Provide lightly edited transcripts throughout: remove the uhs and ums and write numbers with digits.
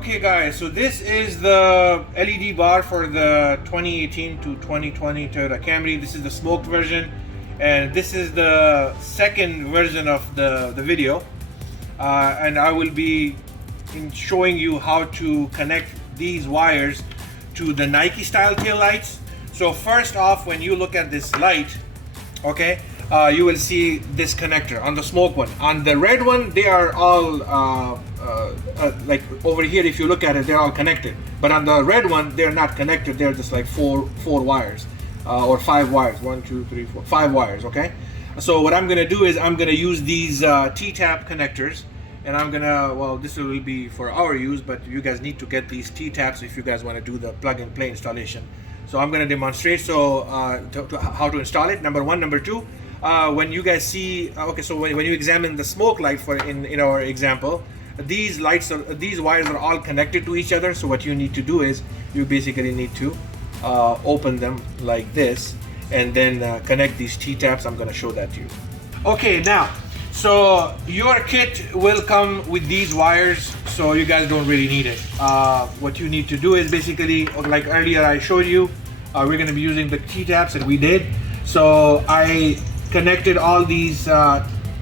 Okay guys, so this is the LED bar for the 2018 to 2020 Toyota Camry. This is the smoked version, and this is the second version of the video. And I will be showing you how to connect these wires to the Nike style tail lights. So first off, when you look at this light, okay, you will see this connector on the smoke one. On the red one, they are all like over here, if you look at it, they're all connected. But on the red one, they're not connected. They're just like four wires or 5 wires. 1, 2, 3, 4, 5 wires. Okay. So what I'm gonna do is I'm gonna use these T-tap connectors, and I'm gonna, well, this will be for our use, but you guys need to get these T-taps if you guys want to do the plug-and-play installation. So I'm gonna demonstrate how to install it. Number one. Number two, when you guys see, okay, so when you examine the smoke light for in our example, these wires are all connected to each other. So what you need to do is you basically need to open them like this, and then connect these T-taps. I'm going to show that to you. Okay, now, so your kit will come with these wires, so you guys don't really need it. What you need to do is basically, like earlier I showed you, we're going to be using the T-taps, and we did. So I connected all these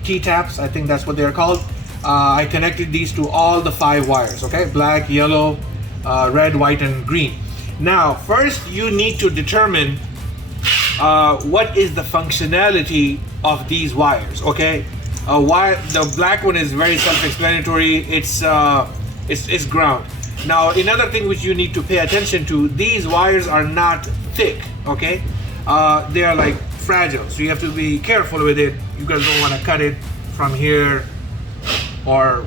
T-taps, I think that's what they're called. I connected these to all the 5 wires, okay? Black, yellow, red, white, and green. Now, first you need to determine what is the functionality of these wires, okay? The black one is very self-explanatory. It's ground. Now, another thing which you need to pay attention to, these wires are not thick, okay? They are like fragile, so you have to be careful with it. You guys don't want to cut it from here or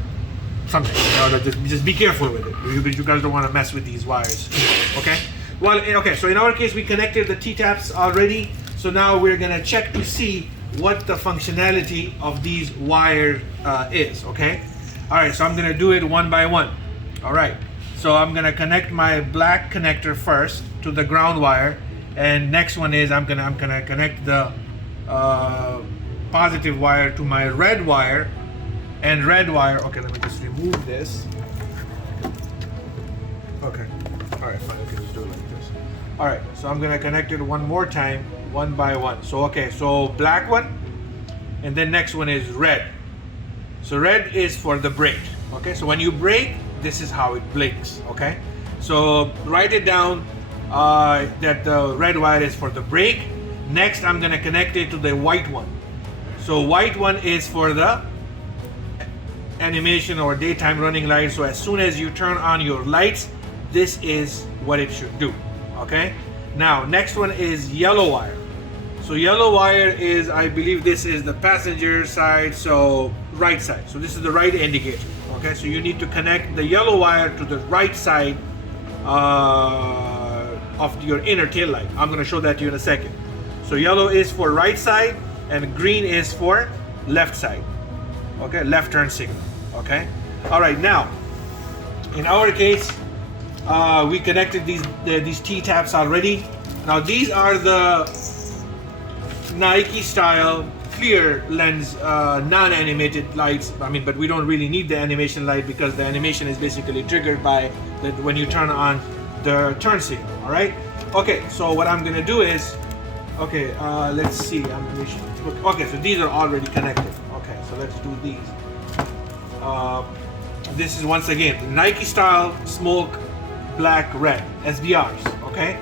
something, you know, just be careful with it. You guys don't want to mess with these wires, okay? Well, okay, so in our case, we connected the T-taps already. So now we're gonna check to see what the functionality of these wires is, okay? All right, so I'm gonna do it one by one. All right, so I'm gonna connect my black connector first to the ground wire, and next one is I'm gonna connect the positive wire to my red wire. And red wire, okay, let me just remove this. Okay, all right, fine, okay, just do it like this. All right, so I'm gonna connect it one more time, one by one. So, okay, so black one, and then next one is red. So red is for the brake, okay? So when you brake, this is how it blinks, okay? So write it down that the red wire is for the brake. Next, I'm gonna connect it to the white one. So white one is for the animation or daytime running lights. So as soon as you turn on your lights, this is what it should do, okay? Now, next one is yellow wire. So yellow wire is, I believe this is the passenger side, so right side. So this is the right indicator, okay? So you need to connect the yellow wire to the right side of your inner tail light. I'm gonna show that to you in a second. So yellow is for right side, and green is for left side, okay? Left turn signal, okay? All right, now, in our case, we connected these T-taps already. Now, these are the Nike style clear lens non-animated lights. I mean, but we don't really need the animation light because the animation is basically triggered by when you turn on the turn signal, all right? Okay, so what I'm gonna do is, okay, let's see, okay, so these are already connected. Okay, so let's do these. This is once again Nike style smoke black red SDRs, okay?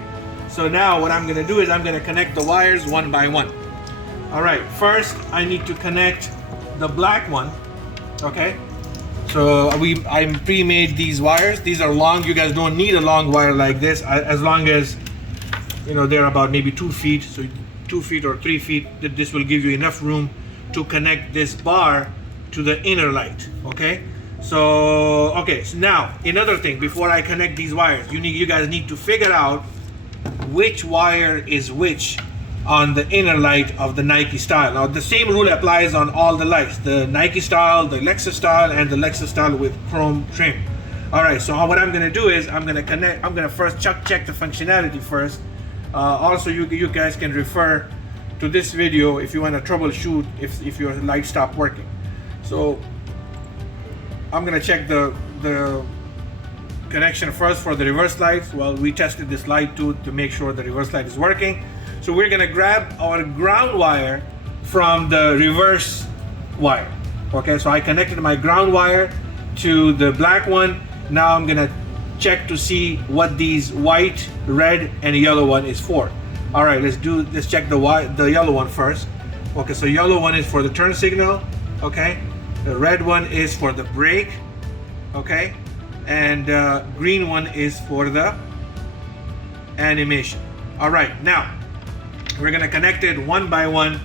So now what I'm gonna do is I'm gonna connect the wires one by one. All right, first I need to connect the black one, okay? So I pre-made these wires. These are long. You guys don't need a long wire like this, as long as, you know, they're about maybe 2 feet, so 2 feet or 3 feet. This will give you enough room to connect this bar to the inner light, okay? So, okay, so now, another thing, before I connect these wires, you guys need to figure out which wire is which on the inner light of the Nike style. Now, the same rule applies on all the lights, the Nike style, the Lexus style, and the Lexus style with chrome trim. All right, so what I'm gonna do is I'm gonna first check the functionality first. Also, you guys can refer to this video if you want to troubleshoot if your light stopped working. So I'm gonna check the connection first for the reverse lights. Well, we tested this light too to make sure the reverse light is working. So we're gonna grab our ground wire from the reverse wire. Okay, so I connected my ground wire to the black one. Now I'm gonna check to see what these white, red, and yellow one is for. All right, let's check the yellow one first. Okay, so yellow one is for the turn signal. Okay, the red one is for the brake. Okay, and green one is for the animation. All right, now we're gonna connect it one by one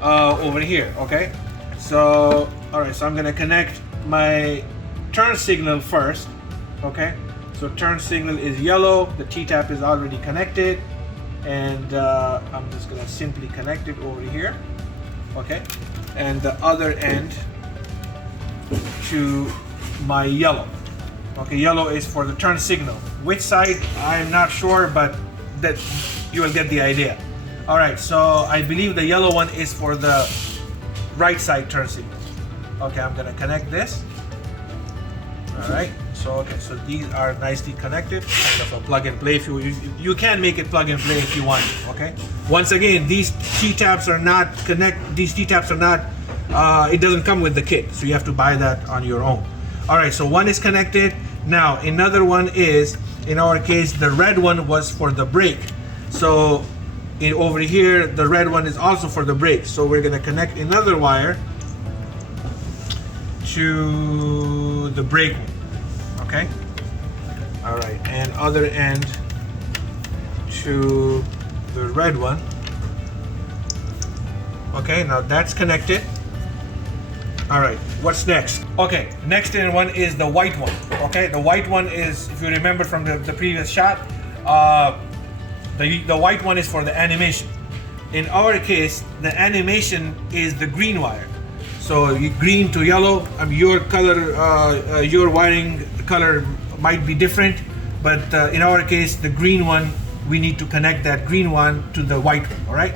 over here. Okay, so all right, so I'm gonna connect my turn signal first. Okay, so turn signal is yellow, the T-tap is already connected, and I'm just gonna simply connect it over here. Okay, and the other end to my yellow. Okay, yellow is for the turn signal. Which side, I'm not sure, but that you will get the idea. All right, so I believe the yellow one is for the right side turn signal. Okay, I'm gonna connect this. All right, so these are nicely connected, kind of a plug and play. If you can make it plug and play if you want. Okay, once again, these T-taps are not it doesn't come with the kit, so you have to buy that on your own. All right, so one is connected. Now another one is, in our case, the red one was for the brake. So over here, the red one is also for the brake. So we're gonna connect another wire to the brake one. Okay. All right, and other end to the red one. Okay, now that's connected. All right, what's next? Okay, next in one is the white one. Okay, the white one is, if you remember from the previous shot, the white one is for the animation. In our case, the animation is the green wire. So green to yellow. Your color, your wiring color might be different, but in our case, the green one, we need to connect that green one to the white one. All right,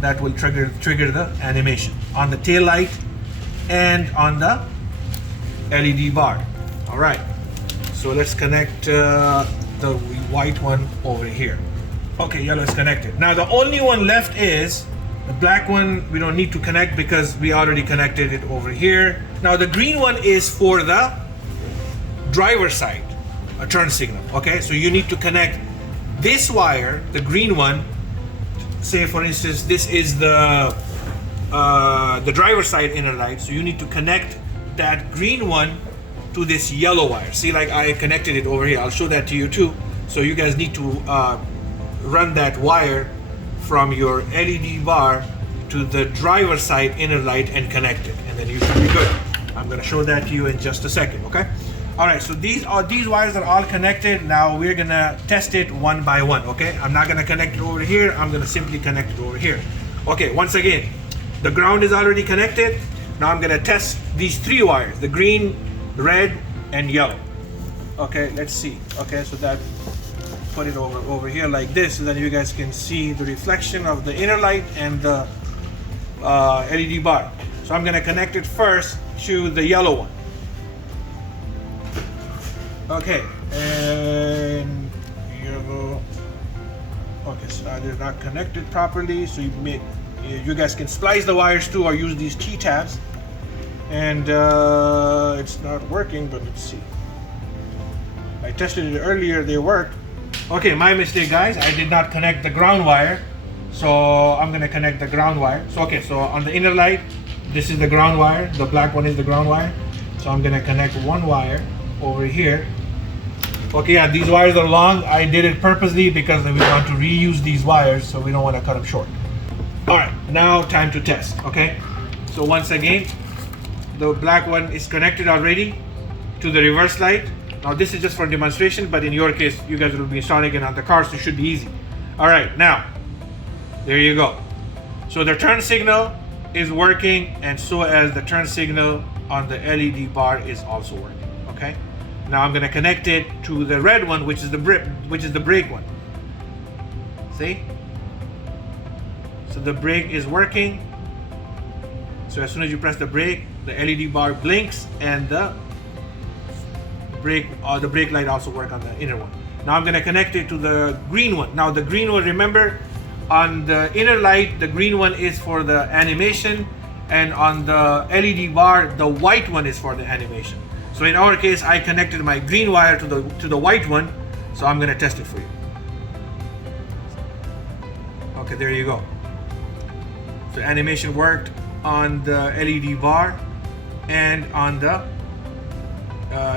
that will trigger the animation on the tail light and on the LED bar. All right, so let's connect the white one over here. Okay, yellow is connected. Now the only one left is the black one. We don't need to connect because we already connected it over here. Now the green one is for the driver's side, a turn signal. Okay, so you need to connect this wire, the green one. Say for instance, this is the driver's side inner light. So you need to connect that green one to this yellow wire. See, like I connected it over here. I'll show that to you too. So you guys need to run that wire from your LED bar to the driver's side inner light and connect it, and then you should be good. I'm gonna show that to you in just a second. Okay. All right, so these wires are all connected. Now we're gonna test it one by one. Okay, I'm not gonna connect it over here. I'm gonna simply connect it over here. Okay, once again, the ground is already connected. Now I'm gonna test these three wires: the green, red, and yellow. Okay, let's see. Okay, so that, put it over here like this, so that you guys can see the reflection of the inner light and the LED bar. So I'm gonna connect it first to the yellow one. Okay, and yellow. Okay, so that is not connected properly. So you guys can splice the wires too, or use these T-tabs. And it's not working, but let's see. I tested it earlier; they worked. Okay, my mistake, guys. I did not connect the ground wire, so I'm gonna connect the ground wire. So okay, so on the inner light, this is the ground wire. The black one is the ground wire. So I'm gonna connect one wire over here. Okay, yeah, these wires are long. I did it purposely because we want to reuse these wires, so we don't want to cut them short. All right, now time to test. Okay, so once again, the black one is connected already to the reverse light. Now this is just for demonstration, but in your case, you guys will be installing it on the car, so it should be easy. All right, now, there you go. So the turn signal is working, and so as the turn signal on the LED bar is also working. Okay. Now I'm gonna connect it to the red one, which is the brake one. See? So the brake is working. So as soon as you press the brake, the LED bar blinks and the the brake light also work on the inner one. Now I'm going to connect it to the green one. Now the green one, remember, on the inner light, the green one is for the animation, and on the LED bar, the white one is for the animation. So in our case, I connected my green wire to the white one, so I'm going to test it for you. Okay, there you go. So animation worked on the LED bar and on the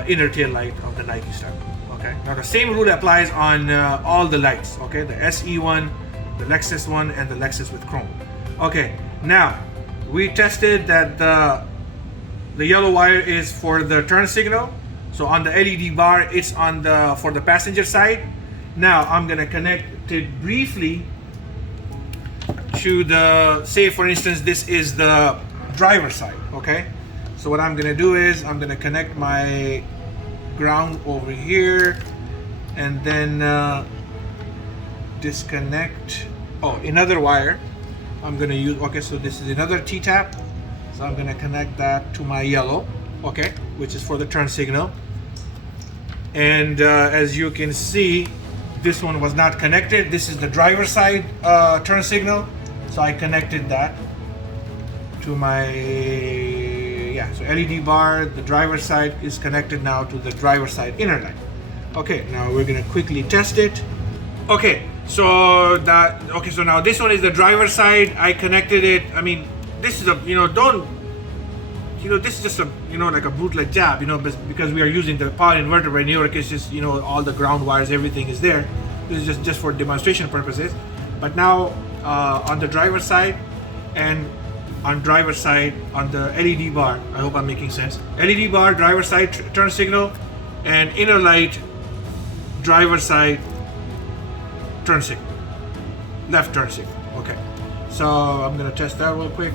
inner tail light of the Nike Star. Okay, now the same rule applies on all the lights. Okay, the SE one, the Lexus one, and the Lexus with chrome. Okay, now we tested that the yellow wire is for the turn signal. So on the LED bar, it's for the passenger side. Now I'm gonna connect it briefly to the, say for instance, this is the driver's side. Okay, so what I'm gonna do is I'm gonna connect my ground over here, and then disconnect another wire. I'm gonna use, okay, so this is another T-tap, so I'm gonna connect that to my yellow, okay, which is for the turn signal. And as you can see, this one was not connected. This is the driver's side turn signal, so I connected that to my, so LED bar, the driver's side is connected now to the driver's side inner light. Okay, now we're gonna quickly test it. Okay, so now this one is the driver's side. I connected it. I mean, this is a, this is just a, like a bootleg job, because we are using the power inverter. Right now, it's just, all the ground wires, everything is there. This is just for demonstration purposes. But now on the driver's side and on driver's side on the LED bar, I hope I'm making sense. LED bar, driver's side turn signal, and inner light, driver's side turn signal, left turn signal. Okay, so I'm gonna test that real quick.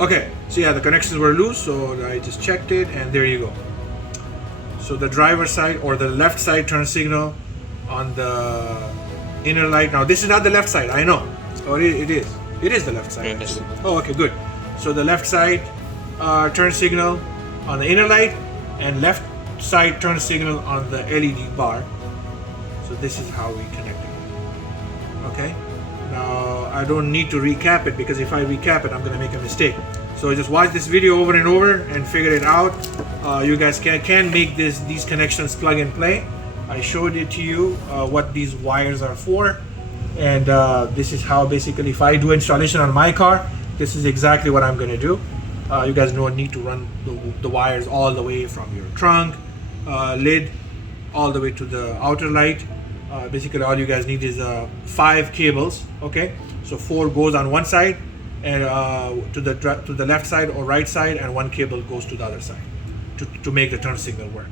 Okay, so yeah, the connections were loose, so I just checked it, and there you go. So the driver's side or the left side turn signal on the inner light. Now this is not the left side, I know. Oh, it is. It is the left side. Oh, okay, good. So the left side turn signal on the inner light, and left side turn signal on the LED bar. So this is how we connect it. Okay. Now I don't need to recap it, because if I recap it, I'm gonna make a mistake. So just watch this video over and over and figure it out. You guys can make these connections plug and play. I showed it to you what these wires are for, and this is how basically if I do installation on my car, this is exactly what I'm gonna do. You guys don't need to run the wires all the way from your trunk lid all the way to the outer light. Basically all you guys need is 5 cables. Okay, so 4 goes on one side and to the left side or right side, and 1 cable goes to the other side to make the turn signal work.